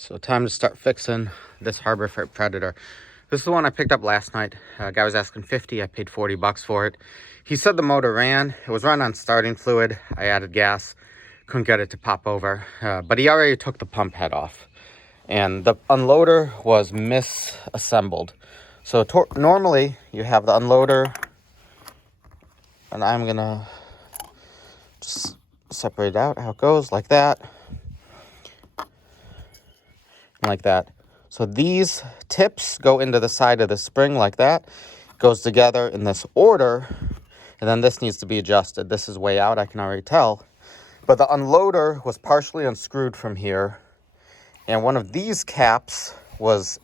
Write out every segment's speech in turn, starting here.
So time to start fixing this Harbor Freight Predator. This is the one I picked up last night. Guy was asking 50. I paid $40 for it. He said the motor ran. It was run on starting fluid. I added gas. Couldn't get it to pop over. But he already took the pump head off. And the unloader was misassembled. So normally you have the unloader. And I'm going to just separate it out how it goes, like that. Like that. So these tips go into the side of the spring like that. Goes together in this order. And then this needs to be adjusted. This is way out, I can already tell. But the unloader was partially unscrewed from here. And one of these caps was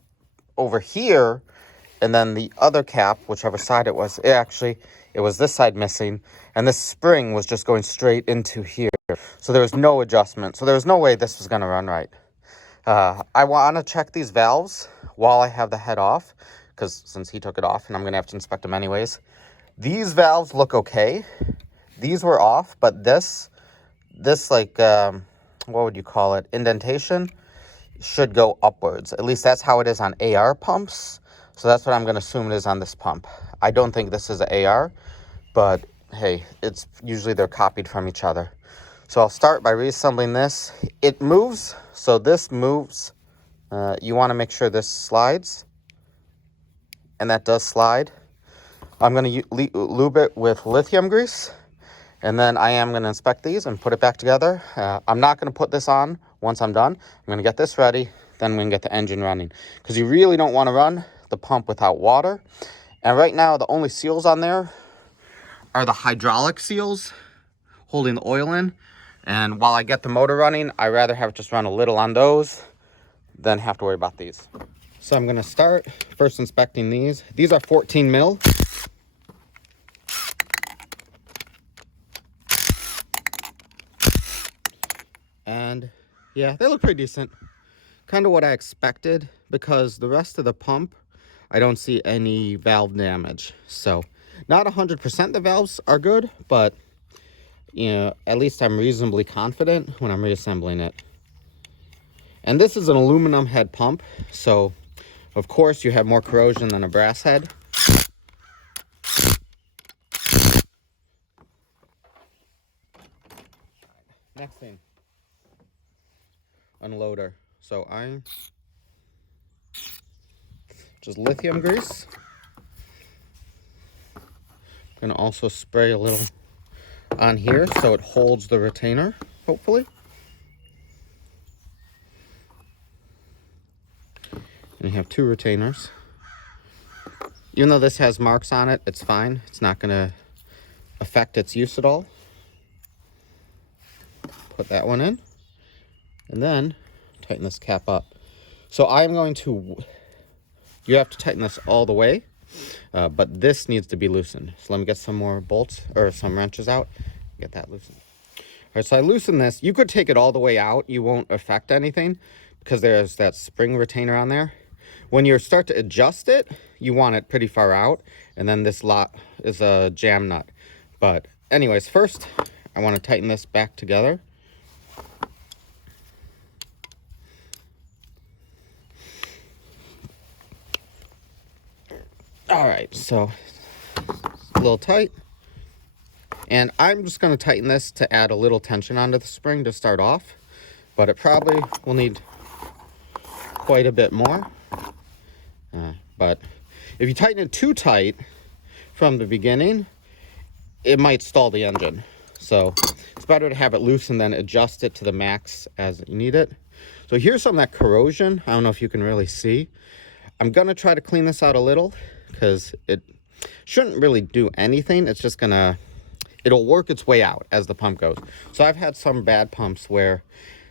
over here. And then the other cap, whichever side it was this side missing. And this spring was just going straight into here. So there was no adjustment. So there was no way this was going to run right. I want to check these valves while I have the head off, because since he took it off and I'm going to have to inspect them anyways. These valves look okay. These were off, but this like, what would you call it? Indentation should go upwards. At least that's how it is on AR pumps. So that's what I'm going to assume it is on this pump. I don't think this is an AR, but hey, it's usually they're copied from each other. So I'll start by reassembling this. It moves, so this moves. You want to make sure this slides, and that does slide. I'm going to lube it with lithium grease, and then I am going to inspect these and put it back together. I'm not going to put this on once I'm done. I'm going to get this ready, then we're going to get the engine running, because you really don't want to run the pump without water. And right now, the only seals on there are the hydraulic seals holding the oil in. And while I get the motor running, I'd rather have it just run a little on those than have to worry about these. So I'm going to start first inspecting these. These are 14 mil. And yeah, they look pretty decent. Kind of what I expected, because the rest of the pump, I don't see any valve damage. So not 100% the valves are good, but you know, at least I'm reasonably confident when I'm reassembling it. And this is an aluminum head pump, so of course you have more corrosion than a brass head. Next thing, unloader. So I'm just lithium grease. Gonna also spray a little on here so it holds the retainer, hopefully. And you have two retainers. Even though this has marks on it, it's fine. It's not going to affect its use at all. Put that one in. And then tighten this cap up. So I'm going to... You have to tighten this all the way. But this needs to be loosened. So let me get some more bolts or some wrenches out. Get that loosened. All right, so I loosen this. You could take it all the way out. You won't affect anything because there's that spring retainer on there. When you start to adjust it, you want it pretty far out. And then this lot is a jam nut. But anyways, first, I want to tighten this back together. All right, so a little tight. And I'm just going to tighten this to add a little tension onto the spring to start off. But it probably will need quite a bit more. But if you tighten it too tight from the beginning, it might stall the engine. So it's better to have it loose and then adjust it to the max as you need it. So here's some of that corrosion. I don't know if you can really see. I'm going to try to clean this out a little because it shouldn't really do anything. It's just going to... It'll work its way out as the pump goes. So I've had some bad pumps where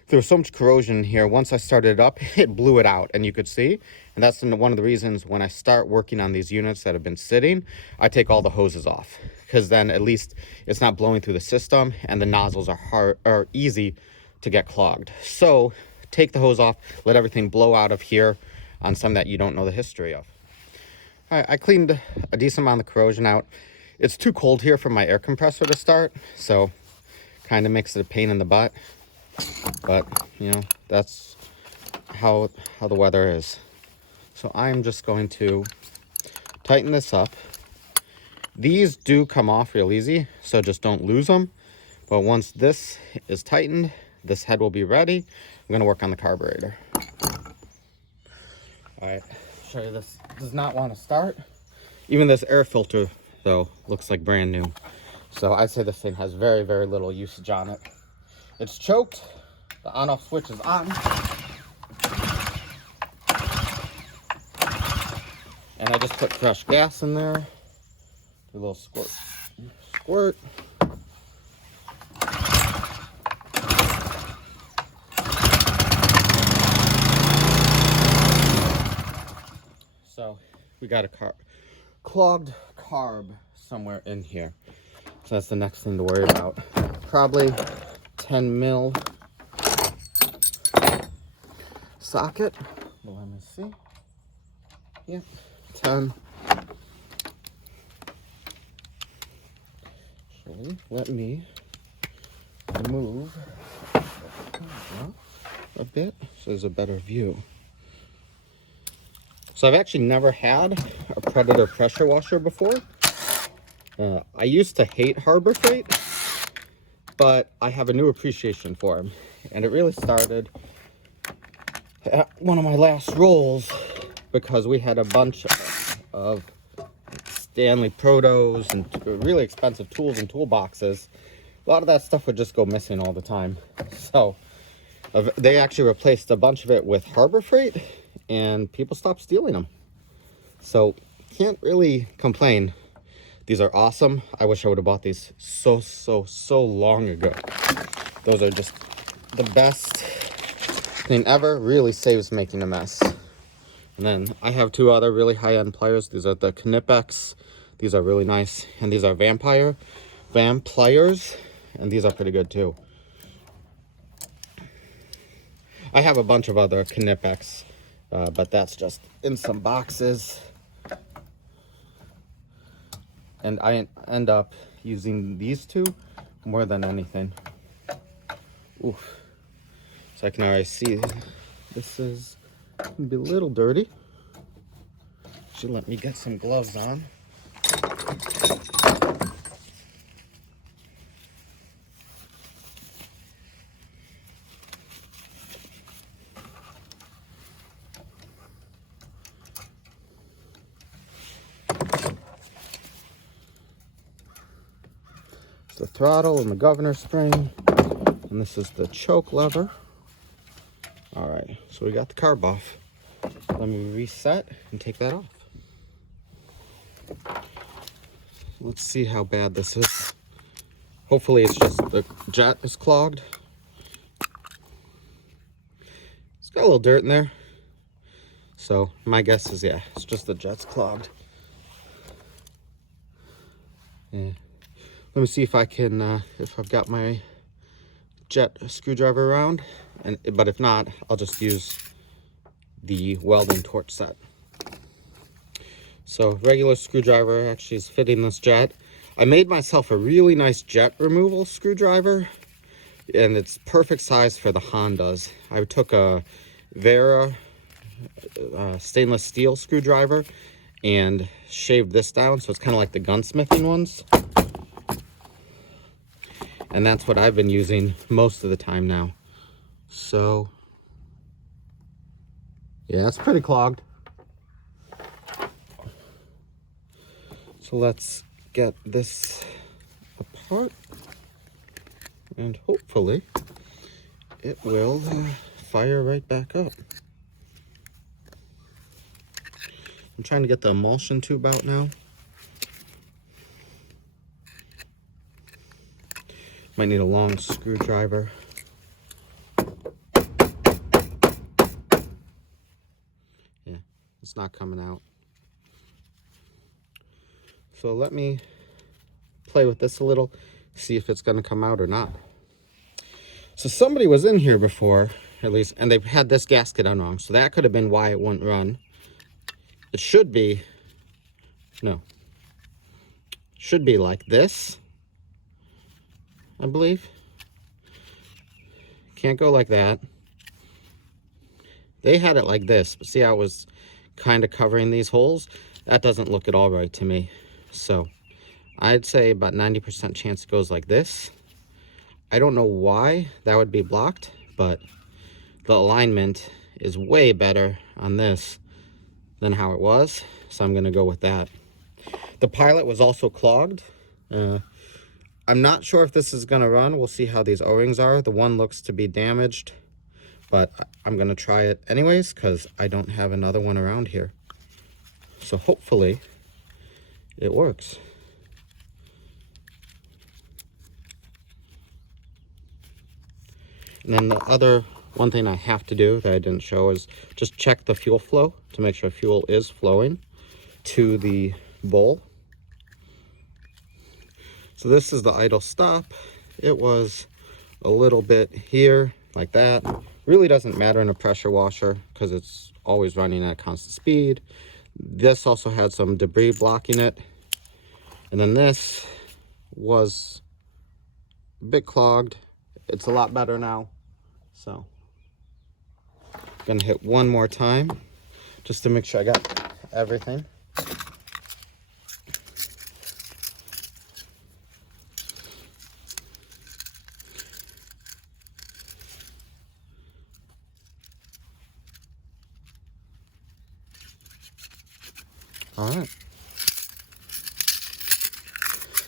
there was so much corrosion here. Once I started it up, it blew it out, and you could see. And that's one of the reasons when I start working on these units that have been sitting, I take all the hoses off, because then at least it's not blowing through the system, and the nozzles are easy to get clogged. So take the hose off, let everything blow out of here on some that you don't know the history of. All right, I cleaned a decent amount of the corrosion out. It's too cold here for my air compressor to start, so kind of makes it a pain in the butt. But, you know, that's how the weather is. So I'm just going to tighten this up. These do come off real easy, so just don't lose them. But once this is tightened, this head will be ready. I'm gonna work on the carburetor. All right, show you this. Does not want to start. Even this air filter, though, looks like brand new. So I'd say this thing has very, very little usage on it. It's choked. The on-off switch is on. And I just put fresh gas in there. Do a little squirt. Squirt. So we got a clogged carb somewhere in here. So that's the next thing to worry about. Probably 10 mil socket. Well, let me see. Yep, 10. Actually, let me move a bit so there's a better view. So I've actually never had a Predator pressure washer before. I used to hate Harbor Freight, but I have a new appreciation for them. And it really started at one of my last rolls because we had a bunch of Stanley Protos and really expensive tools and toolboxes. A lot of that stuff would just go missing all the time. So they actually replaced a bunch of it with Harbor Freight, and people stopped stealing them. So can't really complain. These are awesome. I wish I would have bought these so long ago. Those are just the best thing ever. Really saves making a mess. And then I have two other really high-end pliers. These are the Knipex. These are really nice. And these are Van pliers. And these are pretty good too. I have a bunch of other Knipex, but that's just in some boxes. And I end up using these two more than anything. Oof. So I can already see this is gonna be a little dirty. Should let me get some gloves on. The throttle and the governor spring, and this is the choke lever. All right, so we got the carb off. Let me reset and take that off. Let's see how bad this is. Hopefully it's just the jet is clogged. It's got a little dirt in there. So my guess is, yeah, it's just the jet's clogged. Yeah. Let me see if I can, if I've got my jet screwdriver around, but if not, I'll just use the welding torch set. So regular screwdriver actually is fitting this jet. I made myself a really nice jet removal screwdriver, and it's perfect size for the Hondas. I took a Vera stainless steel screwdriver and shaved this down, so it's kind of like the gunsmithing ones. And that's what I've been using most of the time now. So, yeah, it's pretty clogged. So let's get this apart. And hopefully it will fire right back up. I'm trying to get the emulsion tube out now. Might need a long screwdriver. Yeah, it's not coming out. So let me play with this a little, see if it's going to come out or not. So somebody was in here before, at least, and they've had this gasket on wrong. So that could have been why it wouldn't run. It should be, no, should be like this, I believe. Can't go like that. They had it like this, but see how it was kind of covering these holes? That doesn't look at all right to me. So I'd say about 90% chance it goes like this. I don't know why that would be blocked, but the alignment is way better on this than how it was, so I'm gonna go with that. The pilot was also clogged. I'm not sure if this is gonna run. We'll see how these O-rings are. The one looks to be damaged, but I'm gonna try it anyways because I don't have another one around here. So hopefully it works. And then the other one thing I have to do that I didn't show is just check the fuel flow to make sure fuel is flowing to the bowl. So this is the idle stop. It was a little bit here like that. Really doesn't matter in a pressure washer because it's always running at constant speed. This also had some debris blocking it. And then this was a bit clogged. It's a lot better now. So I'm gonna hit one more time just to make sure I got everything. All right.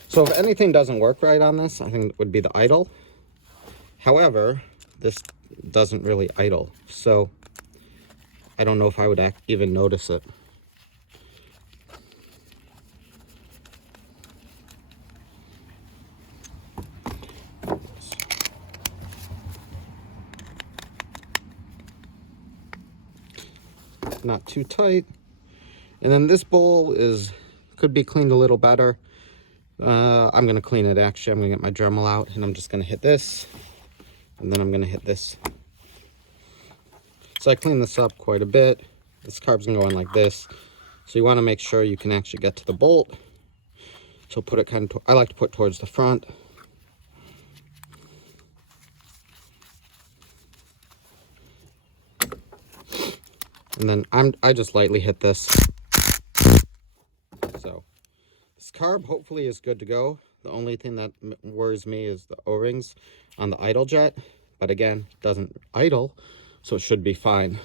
So if anything doesn't work right on this, I think it would be the idle. However, this doesn't really idle, so I don't know if I would even notice it. Not too tight. And then this bowl could be cleaned a little better. I'm gonna clean it actually. I'm gonna get my Dremel out and I'm just gonna hit this, and then I'm gonna hit this. So I cleaned this up quite a bit. This carb's gonna go in like this. So you wanna make sure you can actually get to the bolt. So put it kind of, I like to put towards the front. And then I just lightly hit this. So this carb hopefully is good to go. The only thing that worries me is the O-rings on the idle jet, but again, it doesn't idle, so it should be fine.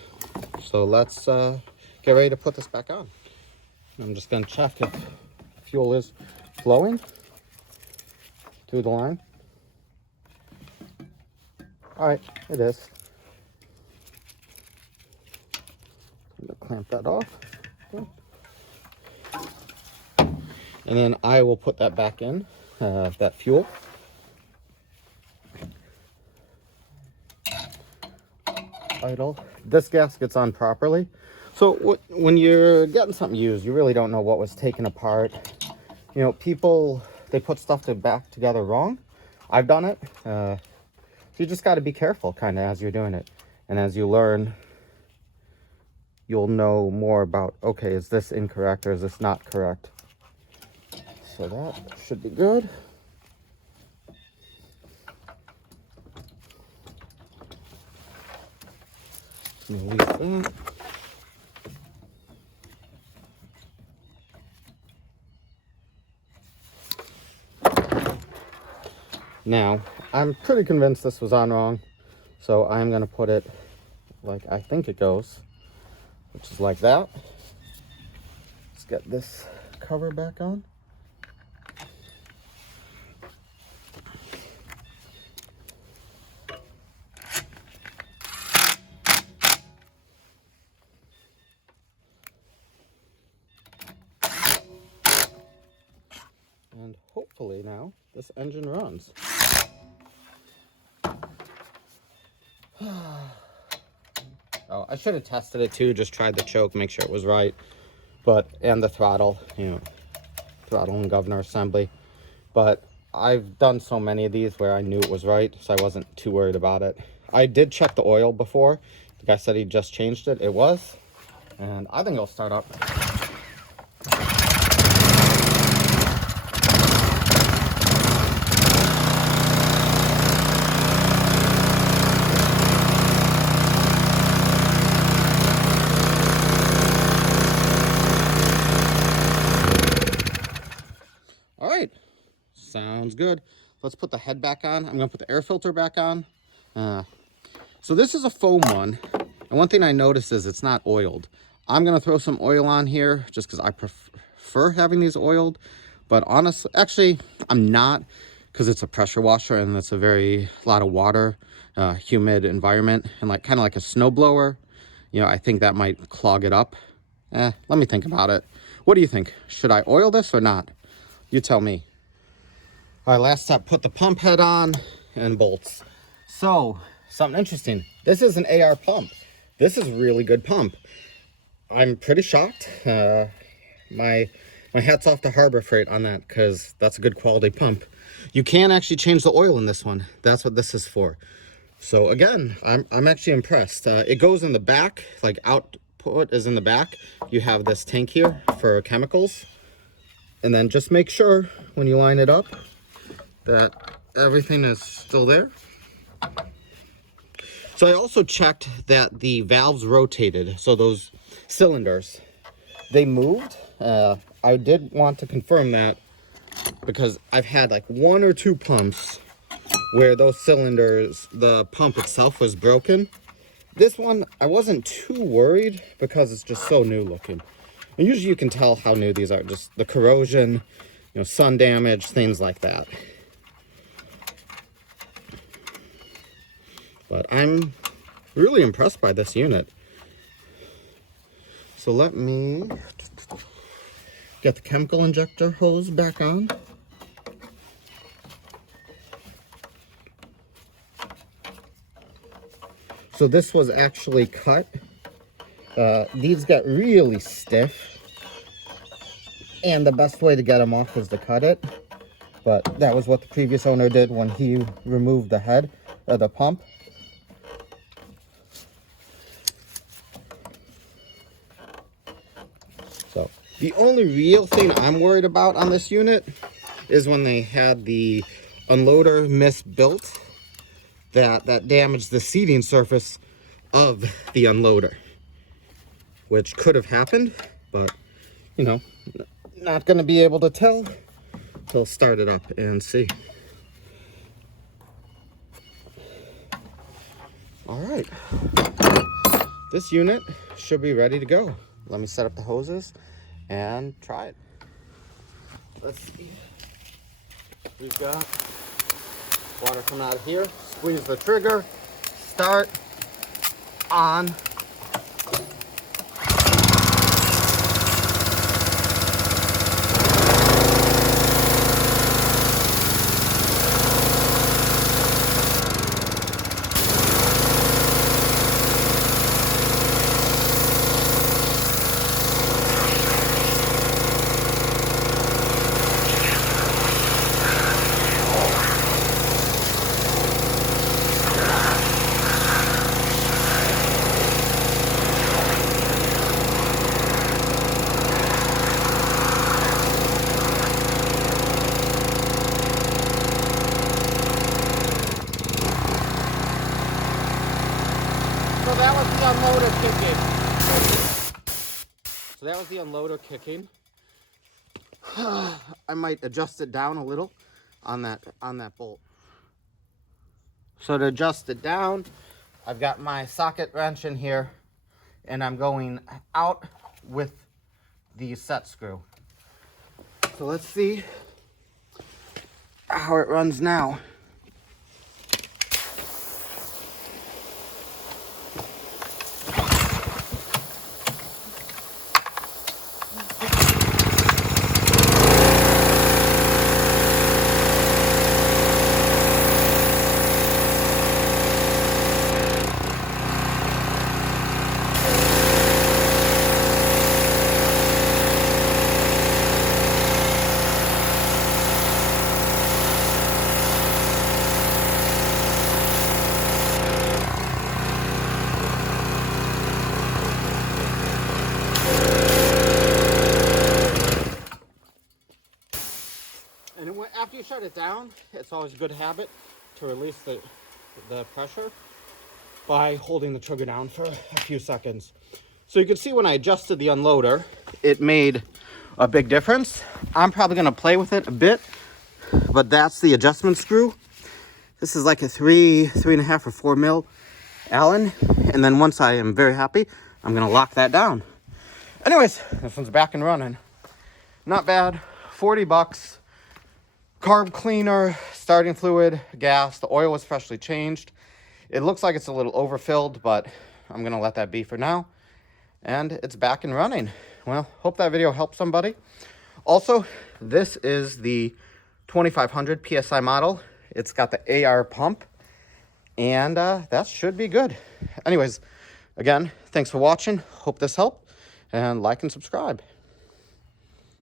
So let's get ready to put this back on. I'm just gonna check if fuel is flowing through the line. All right, it is. I'm gonna clamp that off. Okay. And then I will put that back in, that fuel. Idle. This gasket's on properly. So when you're getting something used, you really don't know what was taken apart. You know, people, they put stuff back together wrong. I've done it. So you just got to be careful kind of as you're doing it. And as you learn, you'll know more about, okay, is this incorrect or is this not correct? So that should be good. Release that. Now, I'm pretty convinced this was on wrong, so I'm going to put it like I think it goes, which is like that. Let's get this cover back on. And hopefully now this engine runs. Oh, I should have tested it too, just tried the choke, make sure it was right. And the throttle, you know, throttle and governor assembly. But I've done so many of these where I knew it was right, so I wasn't too worried about it. I did check the oil before. The guy said he just changed it. It was. And I think it'll start up. sounds good. Let's put the head back on. I'm gonna put the air filter back on. So this is a foam one. And one thing I noticed is it's not oiled. I'm gonna throw some oil on here just because I prefer having these oiled. But honestly, actually, I'm not, because it's a pressure washer and it's a lot of water, humid environment, and like kind of like a snow blower. You know, I think that might clog it up. Let me think about it. What do you think? Should I oil this or not? You tell me. All right, last step, put the pump head on and bolts. So, something interesting. This is an AR pump. This is a really good pump. I'm pretty shocked. My hat's off to Harbor Freight on that, because that's a good quality pump. You can actually change the oil in this one. That's what this is for. So again, I'm actually impressed. It goes in the back, like output is in the back. You have this tank here for chemicals. And then just make sure when you line it up that everything is still there. So I also checked that the valves rotated. So those cylinders, they moved. I did want to confirm that, because I've had like 1 or 2 pumps where those cylinders, the pump itself was broken. This one, I wasn't too worried because it's just so new looking. And usually you can tell how new these are, just the corrosion, you know, sun damage, things like that. But I'm really impressed by this unit. So let me get the chemical injector hose back on. So this was actually cut. These got really stiff, and the best way to get them off was to cut it. But that was what the previous owner did when he removed the head of the pump. So the only real thing I'm worried about on this unit is when they had the unloader misbuilt, that damaged the seating surface of the unloader, which could have happened, but you know, not going to be able to tell till start it up and see. All right, this unit should be ready to go. Let me set up the hoses and try it. Let's see. We've got water coming out of here. Squeeze the trigger, start, on. So that was the unloader kicking. I might adjust it down a little on that bolt. So to adjust it down, I've got my socket wrench in here, and I'm going out with the set screw. So let's see how it runs now. After you shut it down, it's always a good habit to release the pressure by holding the trigger down for a few seconds. So you can see when I adjusted the unloader, it made a big difference. I'm probably going to play with it a bit but that's the adjustment screw. This is like a 3.5 or 4 mil Allen. And then once I am very happy, I'm gonna lock that down. Anyways, this one's back and running. Not bad, 40 bucks. Carb cleaner, starting fluid, gas. The oil was freshly changed. It looks like it's a little overfilled, but I'm gonna let that be for now. And it's back and running. Well, hope that video helped somebody. Also, this is the 2500 PSI model. It's got the AR pump, and that should be good. Anyways, again, thanks for watching. Hope this helped, and like and subscribe.